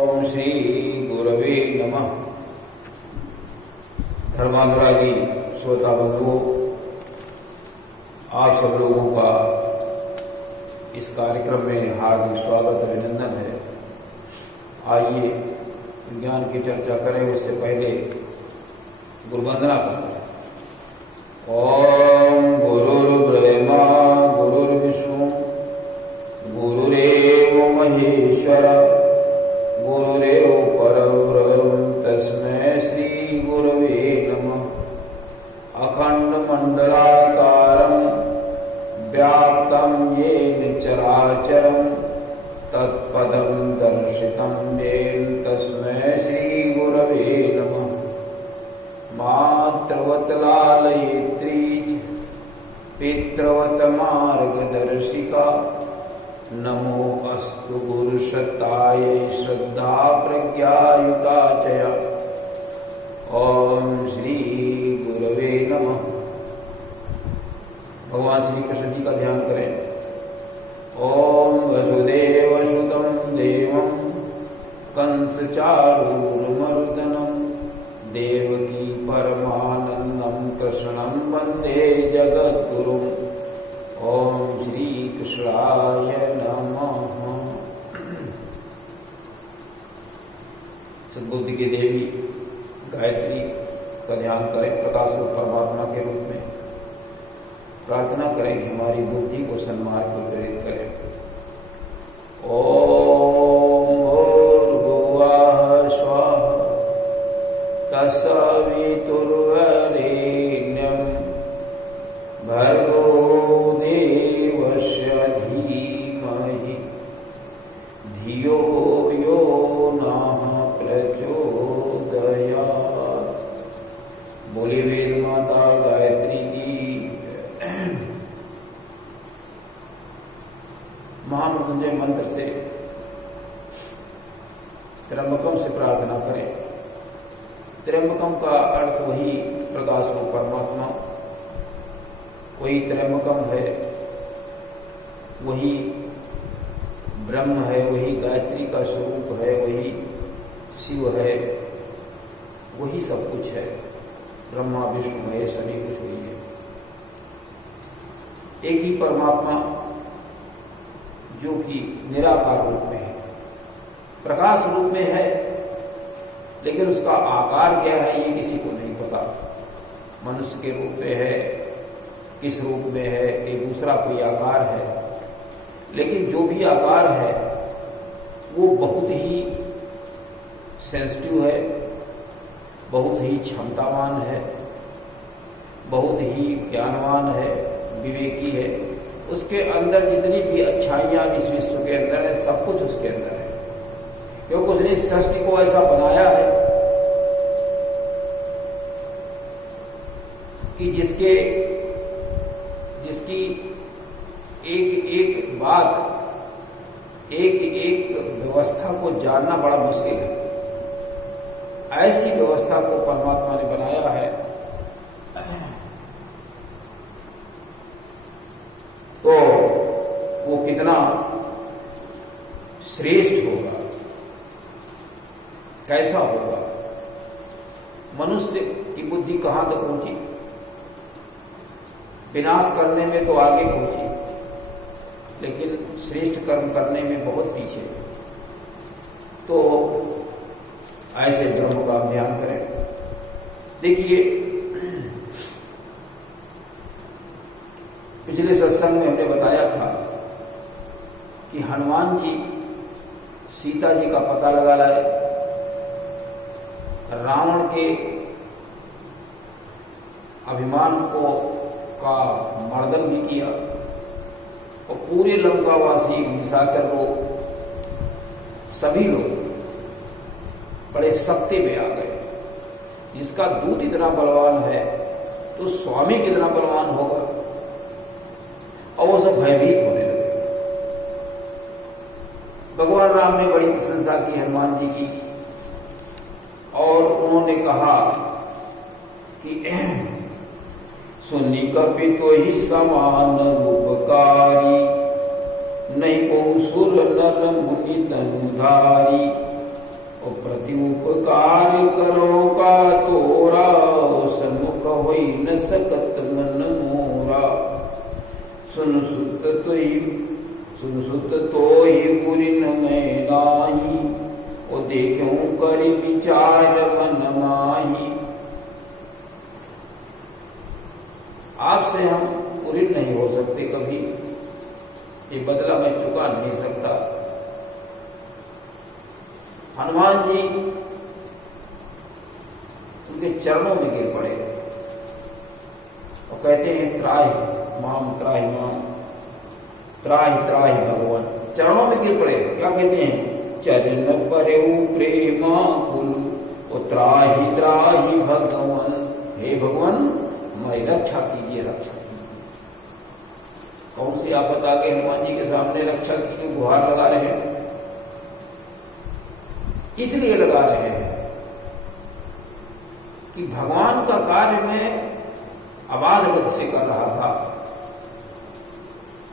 ओम श्री गुरवे नमः। धर्मानुरागी श्रोता बंधुओं, आप सब लोगों का इस कार्यक्रम में हार्दिक स्वागत अभिनंदन है। आइए ज्ञान की चर्चा करें, उससे पहले गुरुवंदना करें। ओम गुरुर्ब्रह्मा गुरुर्विष्णु गुरुरेव महेश्वर गुरुरेव परब्रह्म तस्मै श्री गुरवे नमः। अखंड मंडलाकारं व्याप्तं येन चराचरं तत्पदं दर्शितं येन तस्मै श्री गुरवे नमः। मातृवत् लालयित्री पितृवत् मार्गदर्शिका नमो अस्तु गुरुशतायै श्रद्धा प्रज्ञायुता चया। ओम श्री गुरवे नमः। भगवान श्री कृष्ण जी का ध्यान करें। ओम वसुदेव सुतं देवं कंस चारूरमर्दनं देवकी परमानंदं कृष्णं वंदे जगद्गुरुम्। ओम श्री कृष्णाय नमः। सद्बुद्धि की देवी गायत्री का ध्यान करें। प्रकाश रूप परमात्मा के रूप में प्रार्थना करें कि हमारी बुद्धि को सन्मार्ग को प्रेरित करें। ओम भूर्भुवः स्वः तत्सवितुर्वरेण्यं भर्गो देवस्य धीमहि धियो यो नः प्रचोदयात्। बोले वेद माता गायत्री की। महामृत्युंजय मंत्र से त्र्यंबकम से प्रार्थना करें। त्र्यंबकम का अर्थ वही प्रकाश रूप परमात्मा, वही त्र्यंबकम है, वही ब्रह्म है, वही गायत्री का स्वरूप है, वही शिव है, वही सब कुछ है। ब्रह्मा विष्णु है, सभी कुछ वही है। एक ही परमात्मा जो कि निराकार रूप में है, प्रकाश रूप में है, लेकिन उसका आकार क्या है ये किसी को नहीं पता। मनुष्य के रूप में है, किस रूप में है, एक दूसरा कोई आकार है, लेकिन जो भी आकार है वो बहुत ही सेंसिटिव है, बहुत ही क्षमतावान है, बहुत ही ज्ञानवान है, विवेकी है। उसके अंदर जितनी भी अच्छाइयां इस विश्व के अंदर है, सब कुछ उसके अंदर है, क्योंकि उसने इस सृष्टि को ऐसा बनाया है कि जिसकी एक एक बात, एक एक व्यवस्था को जानना बड़ा मुश्किल है। ऐसी व्यवस्था को परमात्मा ने बनाया है। तो वो कितना श्रेष्ठ होगा, कैसा होगा। मनुष्य की बुद्धि कहां तक पहुंची? विनाश करने में तो आगे पहुंची, लेकिन श्रेष्ठ कर्म करने में बहुत पीछे। तो ऐसे ब्रह्म का ध्यान करें। देखिए, पिछले सत्संग में हमने बताया था कि हनुमान जी सीता जी का पता लगा लाए, रावण के अभिमान को का मर्दन भी किया, और पूरे लंकावासी निशाचर लोग, सभी लोग बड़े सत्ते में आ गए। जिसका दूत इतना बलवान है तो स्वामी कितना बलवान होगा, और वो सब भयभीत होने लगे। भगवान राम ने बड़ी प्रशंसा की हनुमान जी की, और उन्होंने कहा कि सुनी कपि तो ही समान रूपकारी, नहीं को सुर नर मुनि तनुधारी, तो ही गुरिन में नाही, वो देखूं करी विचार मन माही। आपसे हम गुरिन नहीं हो सकते कभी, ये बदला मैं चुका नहीं सकता। हनुमान जी उनके चरणों में गिर पड़े और कहते हैं त्राहि माम, त्राहि माम, त्राहि त्राहि भगवान। चरणों में गिर पड़े, क्या कहते हैं? चरण परेऊ प्रेमा कुल, ओ त्राहि त्राहि भगवान, हे भगवान हमारी रक्षा कीजिए, रक्षा कीजिए। कौन सी आफत आ गई हनुमान जी के सामने, रक्षा कीजिए गुहार लगा रहे हैं। इसलिए लगा रहे हैं कि भगवान का कार्य में अबाध गति से कर रहा था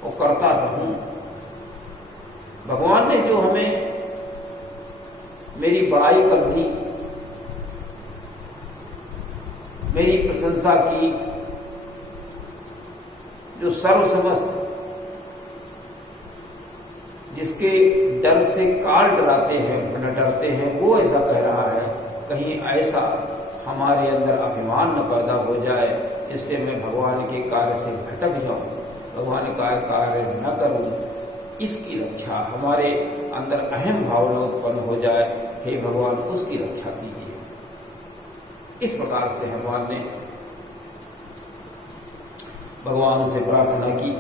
और करता रहूं। भगवान ने जो हमें मेरी बड़ाई कर दी, मेरी प्रशंसा की, जो सर्वसमस्त, जिसके डर से काल डराते हैं, न डरते हैं, वो ऐसा कह रहा है। कहीं ऐसा हमारे अंदर अभिमान न पैदा हो जाए जिससे मैं भगवान के कार्य से भटक जाऊं, भगवान का कार्य न करूं। इसकी रक्षा, हमारे अंदर अहम भावना उत्पन्न हो जाए, हे भगवान उसकी रक्षा कीजिए। इस प्रकार से हनुमान ने भगवान से प्रार्थना की।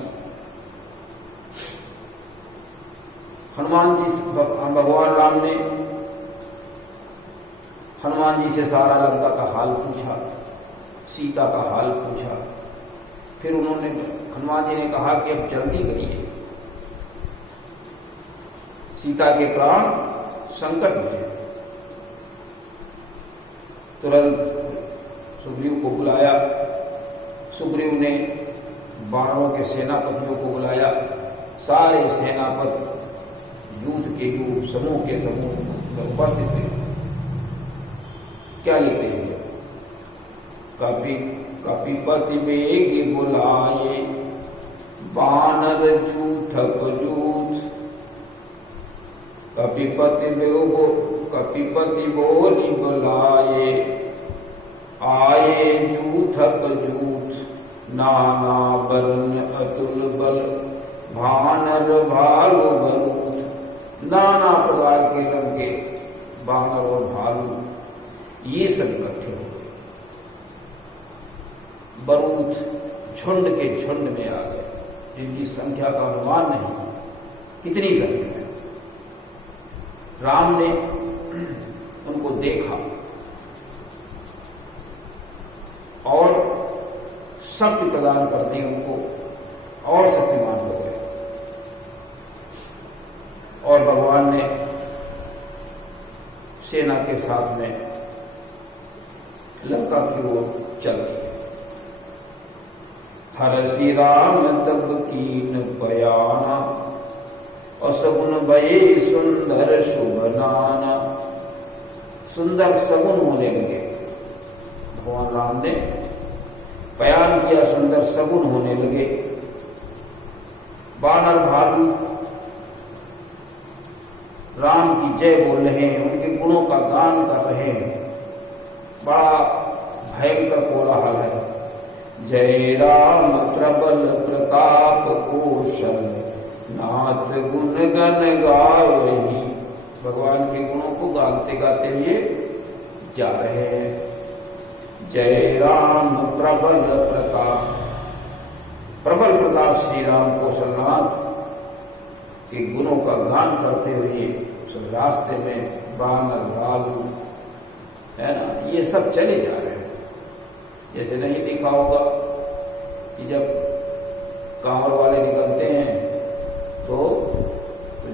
हनुमान जी, भगवान राम ने हनुमान जी से सारा लंका का हाल पूछा, सीता का हाल पूछा। फिर उन्होंने, हनुमान जी ने कहा कि अब जल्दी करिए, सीता के प्राण संकट में है। तुरंत सुग्रीव को बुलाया, सुग्रीव ने वानरों के सेनापतियों को बुलाया। सारे सेनापति युद्ध के युद्ध, समूह के समूह में उपस्थित हुए। क्या लिखते हैं? कपिपति बेग बुलाए, बानर जूथप जूथ। कपिपति बोली बुलाए, आए जूथप जूथ। नाना बरन अतुल बल, भानर भालू बरूथ। नाना प्रकार के लंके, बानर और भालू, ये सब इकट्ठे हो गए। बरूथ झुंड के झुंड में आ गए, जिनकी संख्या का अनुमान नहीं, कितनी संख्या है। राम ने उनको देखा और शक्ति प्रदान कर दी उनको, और शक्तिमान हो गए। और भगवान ने सेना के साथ में लंका की ओर चल दिया। हरसि राम तब कीन पयाना, और सगुन भये सुंदर शुभ नाना। सुंदर सगुन होने लगे, भगवान राम ने बयान किया, सुंदर सगुन होने लगे। बानर भालू राम की जय बोल रहे हैं, उनके गुणों का गान कर रहे हैं। बड़ा भयंकर कोलाहल है। जय राम प्रबल प्रताप कौशल, नाथ गुण गण गावही। भगवान के गुणों को गाते गाते हुए जा रहे हैं। जय राम प्रबल प्रताप, प्रबल प्रताप श्री राम कौशलनाथ के गुणों का गान करते हुए रास्ते में बानर भालू है ना, ये सब चले जा रहे हैं। जैसे नहीं देखा होगा कि जब कांवड़ वाले निकलते हैं तो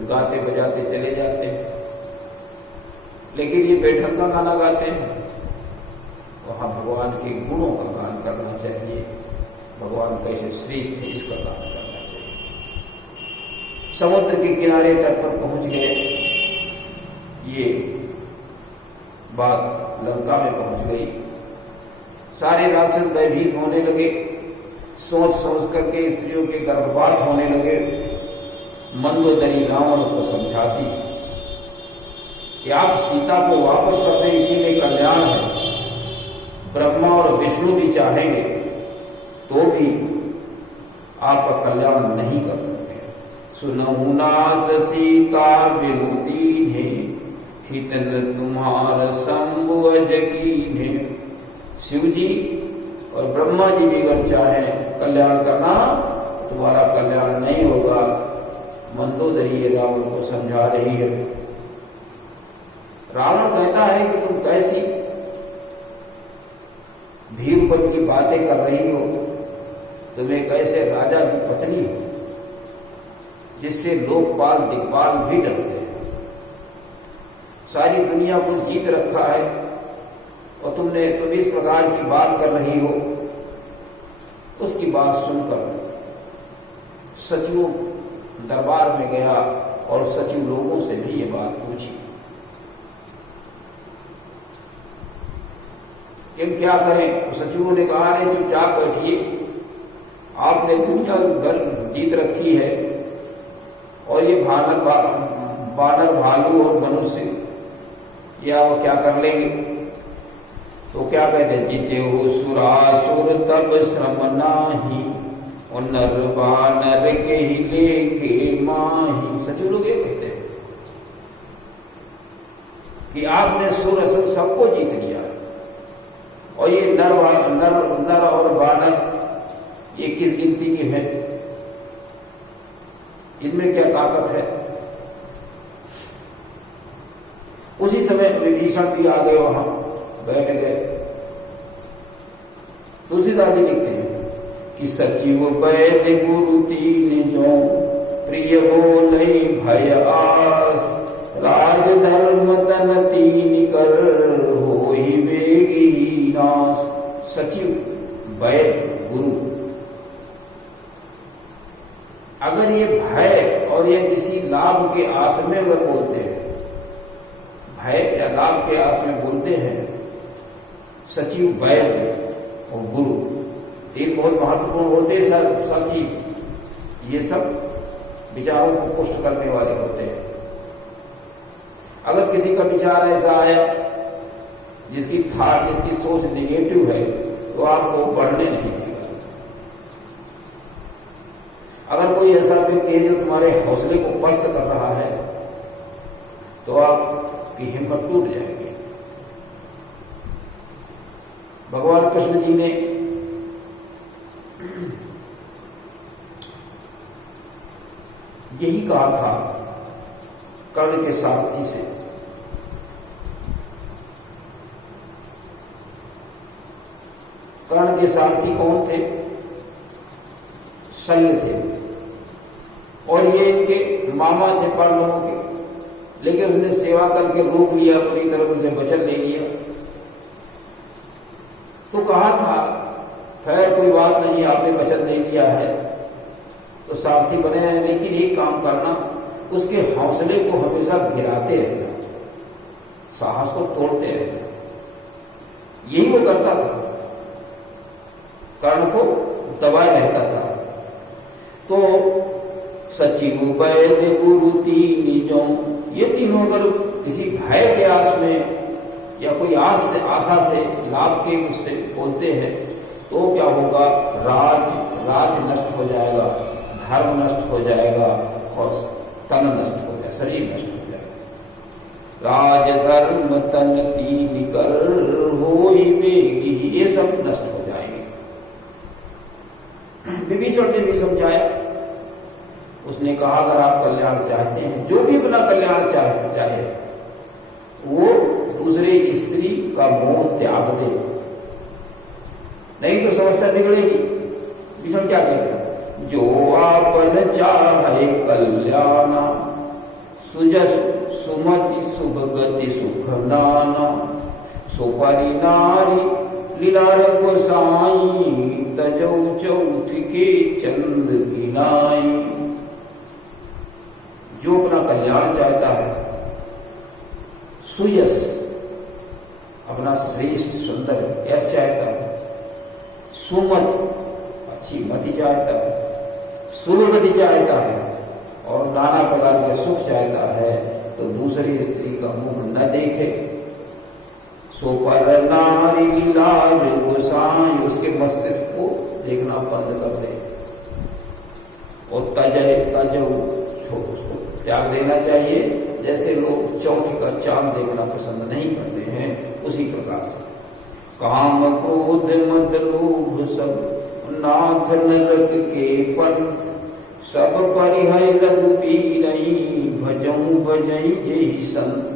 गाते बजाते चले जाते हैं, लेकिन ये बैठक का गाना गाते हैं। वहां भगवान के गुणों का गान करना चाहिए, भगवान कैसे श्रेष्ठ है इसका गान करना चाहिए। समुद्र के किनारे तट पर पहुंच गए, ये बात लंका में पहुंच गई। सारे राक्षस भयभीत होने लगे, सोच सोच करके स्त्रियों के गर्भपात होने लगे। मंदोदरी रावण को समझाती कि आप सीता को वापस कर दें, इसीलिए कल्याण है। ब्रह्मा और विष्णु भी चाहेंगे तो भी आपका कल्याण नहीं कर सकते। सुनहु नाथ सीता विनुदीन है, हितन तुम्हार शंभु अजकीन है। शिव जी और ब्रह्मा जी भी अगर चाहें कल्याण करना, तुम्हारा कल्याण नहीं होगा। मंदोदरी रावण को समझा रही है। रावण कहता है कि तुम कैसी भीरुपन की बातें कर रही हो, तुम्हें कैसे राजा की पत्नी हो, जिससे लोकपाल दिक्पाल भी डरते हैं। सारी दुनिया को जीत रखा है और तुम इस प्रकार की बात कर रही हो। उसकी बात सुनकर सचिव दरबार में गया और सचिव लोगों से भी ये बात पूछी कि क्या करें। तो सचिवों ने कहा, अरे चुपचाप बैठिए, आपने दुनिया भर जीत रखी है और ये बानर भालू और मनुष्य या वो क्या कर लेंगे। तो क्या कहते हैं, जीते हो सुरासुर तब श्रम नाही, और नर बानर के ही लेखे माही। सचिव लोग ये कहते हैं कि आपने सुर असुर सबको जीत लिया और ये नर और बानर ये किस गिनती के हैं, इनमें क्या ताकत है। उसी समय विभीषण भी आ गए, वहां बैठ गए। तुलसीदास जी लिखते हैं कि सचिव वैद्य गुरु तीन जो, प्रिय हो नहीं भय आस, राज धर्म तन तीन कर हो ही वेगी नाश। सचिव वैद्य गुरु, अगर ये भय और ये किसी लाभ के आस में अगर बोलते हैं, भय या लाभ के आस में बोलते हैं, सचिव वैद्य और गुरु तीन बहुत महत्वपूर्ण होते हैं। साथी ये सब विचारों को पुष्ट करने वाले होते हैं। अगर किसी का विचार ऐसा आया जिसकी सोच निगेटिव है, तो आपको पढ़ने नहीं देगा। अगर कोई ऐसा व्यक्ति है जो तुम्हारे हौसले को पस्त कर रहा है, तो आपकी हिम्मत टूट जाएगी। भगवान कृष्ण जी ने यही कहा था कर्ण के सारथी से। कर्ण के सारथी कौन थे? शल्य थे और ये इनके मामा थे पांडवों के, लेकिन उसने सेवा करके रोक लिया, पूरी तरह से वचन ले लिया। तो कहा था खैर कोई बात नहीं, आपने वचन दे दिया है तो सारथी बने हैं, लेकिन एक काम करना, उसके हौसले को हमेशा गिराते रहना, साहस को तोड़ते रहना। यही वो करता था, कर्ण को दबाए रहता था। तो सचिव वैद्य गुरु तीन जो, ये तीनों अगर किसी भय के आस में या कोई आशा से लाभ के उससे बोलते हैं, तो क्या होगा, राज नष्ट हो जाएगा, धर्म नष्ट हो जाएगा और तन नष्ट हो जाएगा, शरीर नष्ट हो जाएगा। राज धर्म तन तीन कर होई वेगी, ये सब नष्ट हो जाएंगे। विभीषण ने भी समझाया, उसने कहा अगर आप कल्याण चाहते हैं, जो भी अपना कल्याण चाहे वो दूसरे स्त्री का मोह त्याग दे, नहीं तो समस्या बिगड़ेगी। विष्णु क्या कहता है, जो आपन चाहे कल्याण, सुजस सुमति शुभ गति सुख नाना, सुपरि नारी लीलार गोसाई, तजौ चौथ के चंद की नाई। जो अपना कल्याण चाहता है, सुयस अपना श्रेष्ठ सुंदर यश चाहता है, सुमत अच्छी मति चाहता है, सुलगति चाहता है और नाना प्रकार के सुख चाहता है तो दूसरी स्त्री का मुंह न देखे। सो पर नारी लाज गुसाई, उसके मस्तिष्क को देखना बंद कर दे और तजो उसको त्याग देना चाहिए। जैसे लोग चौथ का चांद देखना पसंद नहीं करते हैं, उसी प्रकार से काम क्रोध मद लोभ सब नाथ नरक के पंथ, सब परिहर रघुबीरई भजऊं भजई जेहि संत।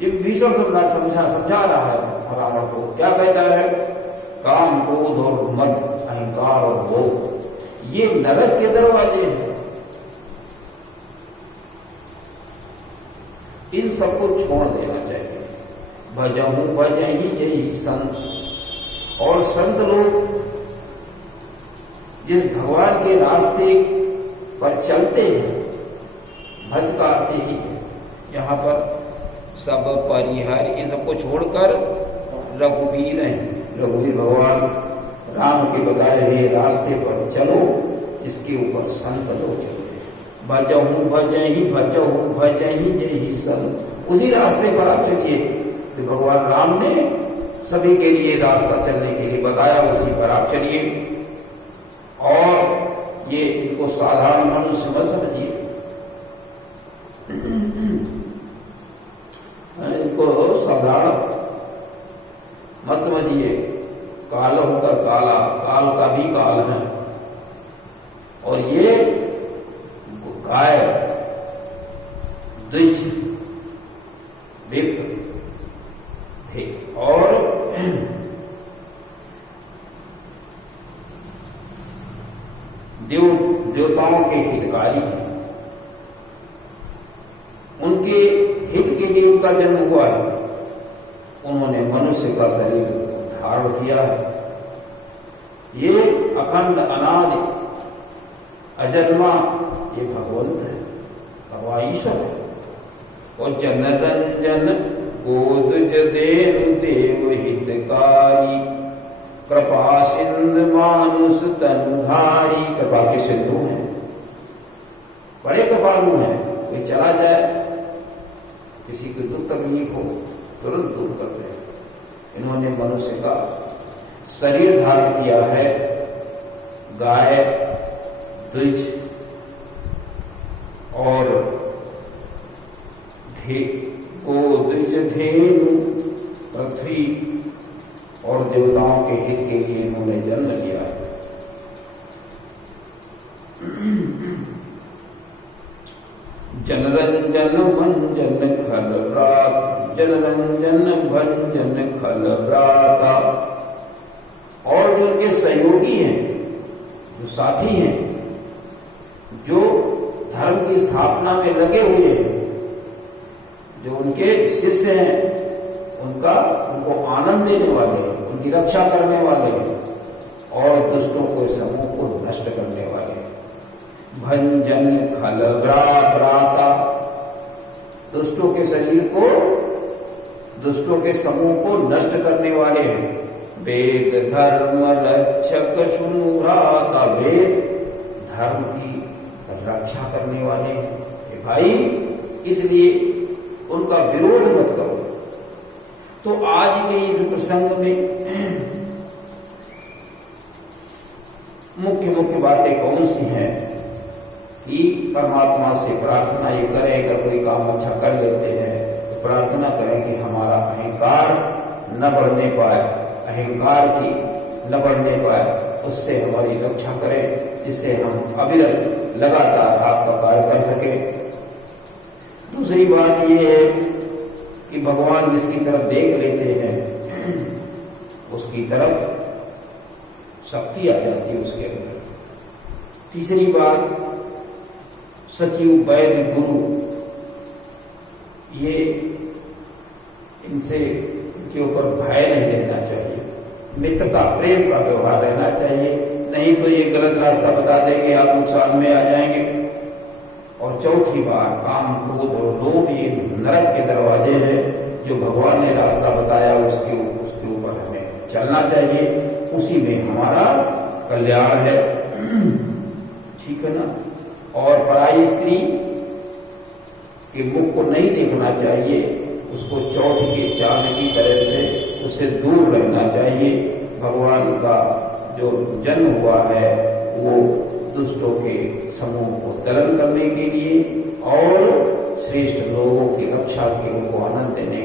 ये भीषण समझा रहा है रावण को। क्या कहता है? काम क्रोध और मद, अहंकार और लोभ, ये नरक के दरवाजे हैं। इन सबको छोड़ देना चाहिए। भजऊं भजई जेहि संत, और संत लोग जिस भगवान के रास्ते पर चलते हैं, भज का अर्थ ही है यहाँ पर सब परिहर, इन सबको छोड़कर रघुवीर हैं, रघुवीर भगवान राम के बताए हुए रास्ते पर चलो, जिसके ऊपर संत लोग चलते हैं। भजहूं भजही जेहि संत, उसी रास्ते पर आप चलिए तो भगवान राम ने सभी के लिए रास्ता चलने के लिए बताया, उसी पर आप चलिए। और ये इनको साधारण मनुष्य मत समझिए, इनको साधारण मत समझिए। काल होकर काला, काल का भी काल है। और ये गाय द्विज वित्त थे और देवताओं के हितकारी हैं। उनके हित के लिए उनका जन्म हुआ है। उन्होंने मनुष्य का शरीर धारण किया है। ये अखंड अनादि अजन्मा ये भगवंत है, भगवान ईश्वर है। और जनरंजन गोदुज देव देव हितकारी, कृपा सिंधु मानुष तनुधारी। कृपा के सिंधु हैं, बड़े कृपालु हैं। कोई चला जाए, किसी को दुख तकलीफ हो, तुरंत दूर करते हैं। इन्होंने मनुष्य का शरीर धारण किया है। गाय द्विज और द्विज धेनु पृथ्वी और देवताओं के हित के लिए इन्होंने जन्म लिया है। जनरंजन भंजन खल प्रात, जनरंजन भंजन खल प्राता। और जो उनके सहयोगी हैं, जो साथी हैं, जो धर्म की स्थापना में लगे हुए हैं, जो उनके शिष्य हैं, उनको आनंद देने वाले हैं, उनकी रक्षा करने वाले हैं और दुष्टों के समूह को नष्ट करने वाले हैं। भंजन खल प्राता, दुष्टों के शरीर को, दुष्टों के समूह को नष्ट करने वाले हैं। वेद धर्म रक्षक सुनुराता, वेद धर्म की रक्षा करने वाले हैं। भाई, इसलिए उनका विरोध मत करो। तो आज के इस प्रसंग में मुख्य मुख्य बातें कौन सी हैं कि परमात्मा से प्रार्थना ये करें। अगर कोई काम अच्छा कर लेते हैं तो प्रार्थना करें कि हमारा अहंकार न बढ़ने पाए, अहंकार की न बढ़ने पाए, उससे हमारी रक्षा करें, जिससे हम अविरत लगातार आपका कार्य कर सके। दूसरी बात यह है कि भगवान जिसकी तरफ देख लेते हैं उसकी तरफ शक्ति आ जाती है उसके अंदर। तीसरी बात, सचिव वैद्य गुरु, ये इनसे इनके ऊपर भय नहीं रहना चाहिए, मित्रता प्रेम का व्यवहार रहना चाहिए। नहीं तो ये गलत रास्ता बता देंगे, आप नुकसान में आ जाएंगे। और चौथी बार, काम क्रोध और लोभ ये नरक के दरवाजे हैं। जो भगवान ने रास्ता बताया उसके ऊपर हमें चलना चाहिए, उसी में हमारा कल्याण है। ठीक है ना? और पराई स्त्री के मुख को नहीं देखना चाहिए, उसको चौथ के चांद की तरह से उससे दूर रहना चाहिए। भगवान का जो जन्म हुआ है वो दुष्टों के समूह को दलन करने के लिए और श्रेष्ठ लोगों की रक्षा के उनको आनंद देने